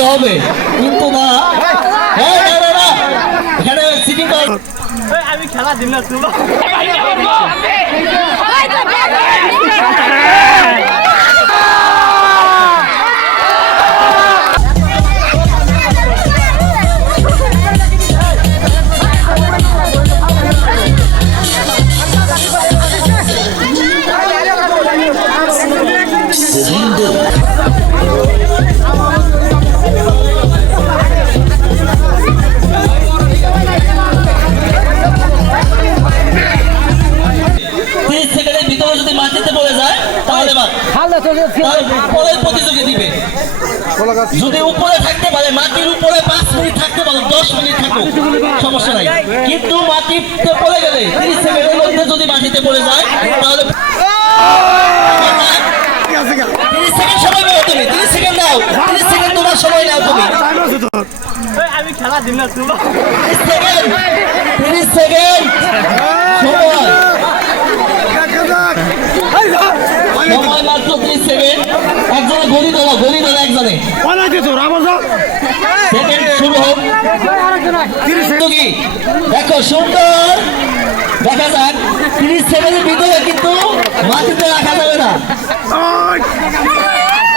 উঠতে হবে, কিন্তু না এখানে সিটিং আমি খেলা দিন না প্রতিযোগী দিবে। যদি উপরে থাকতে পারে, মাটির উপরে 5 মিনিট থাকতে পারে, 10 মিনিট থাকুক, সমস্যা নাই। কিন্তু মাটিতে পড়ে গেলে 30 সেকেন্ডের মধ্যে যদি মাটিতে পড়ে যায় তাহলে 30 সেকেন্ড সময় দাও তুমি, 30 সেকেন্ড দাও, 30 সেকেন্ড তোমার সময় নাও তুমি। আমি খেলা দিন না 30 সেকেন্ড সময় মাত্র 30 সেকেন্ড। একজনে গলি ধরো একজনে সেকেন্ড শুরু হোক। দেখো সুন্দর, দেখা যাক 30 সেকেন্ডের ভিতরে কিন্তু মাটিতে রাখা যাবে না,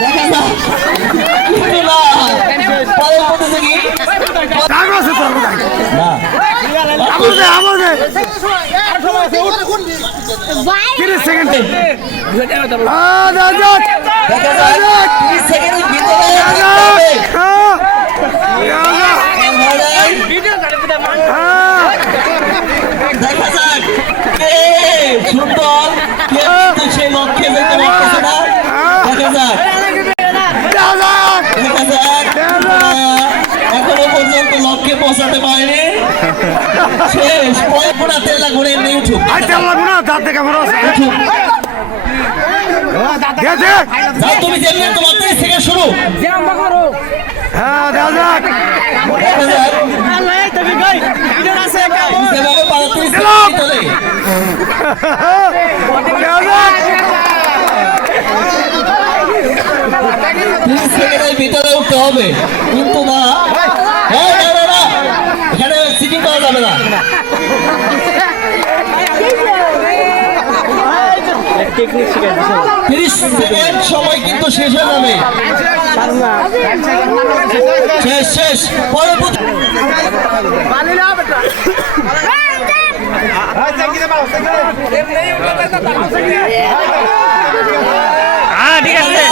দেখা যাক কিন্তু না পরের প্রতিযোগী না দেখা যাক সুন্দর কিন্তু সেই লক্ষ্যে যেতে পারতেছে না, দেখা যাক এখনো পর্যন্ত লক্ষ্যে পৌঁছাতে পারেনি। শেষ পরে তেলা ঘুরে এমনি উঠুক, তুমি যেমনি তোমার 30 সেকেন্ড শুরু। ভিতরে উঠতে হবে, কিন্তু না এখানে সিটিং করা যাবে না। 30 সেকেন্ড সময় কিন্তু শেষ হয়ে যাবে, শেষ পরবর্তী ঠিক আছে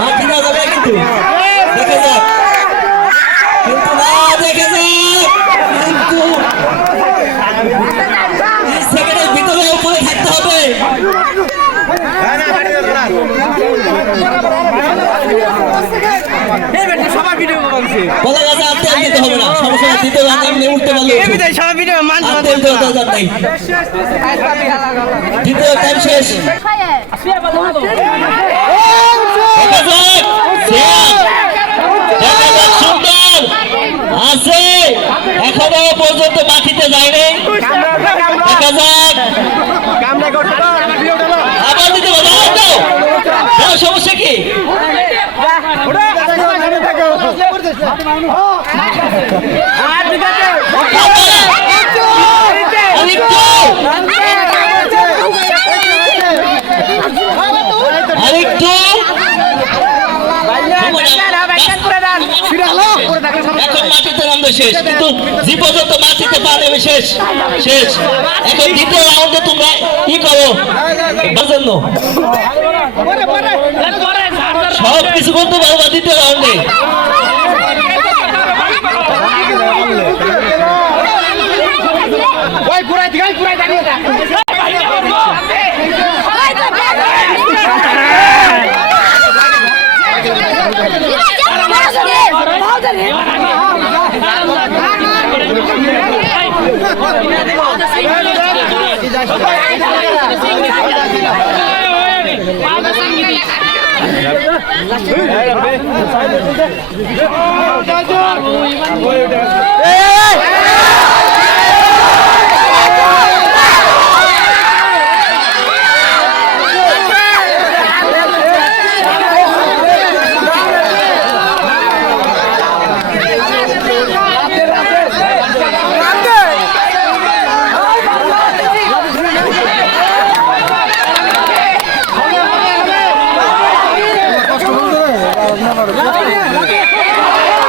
মাটি না যাবে কিন্তু দেখে যাক, কিন্তু না দেখে যাক কিন্তু 30 সেকেন্ডের ভিতরে উপরে থাকতে হবে। বলা গেছে আর তেল দিতে হবে না, সমস্যা দিতে এমনি উঠতে পারলে দ্বিতীয় টাইম শেষ। সুন্দর আছে, এখনো পর্যন্ত মাটিতে যায়নি, দেখা যাক আবার দিতে সমস্যা কি আরেকটু এখন মাটিতে নামবে শেষ, কিন্তু যে পর্যন্ত মাটিতে পা দেবে শেষ। এখন দ্বিতীয় রাউন্ডে তোমরা কি করো জন্য সব কিছু করতে পারবা দ্বিতীয় রাউন্ডে। লাঠি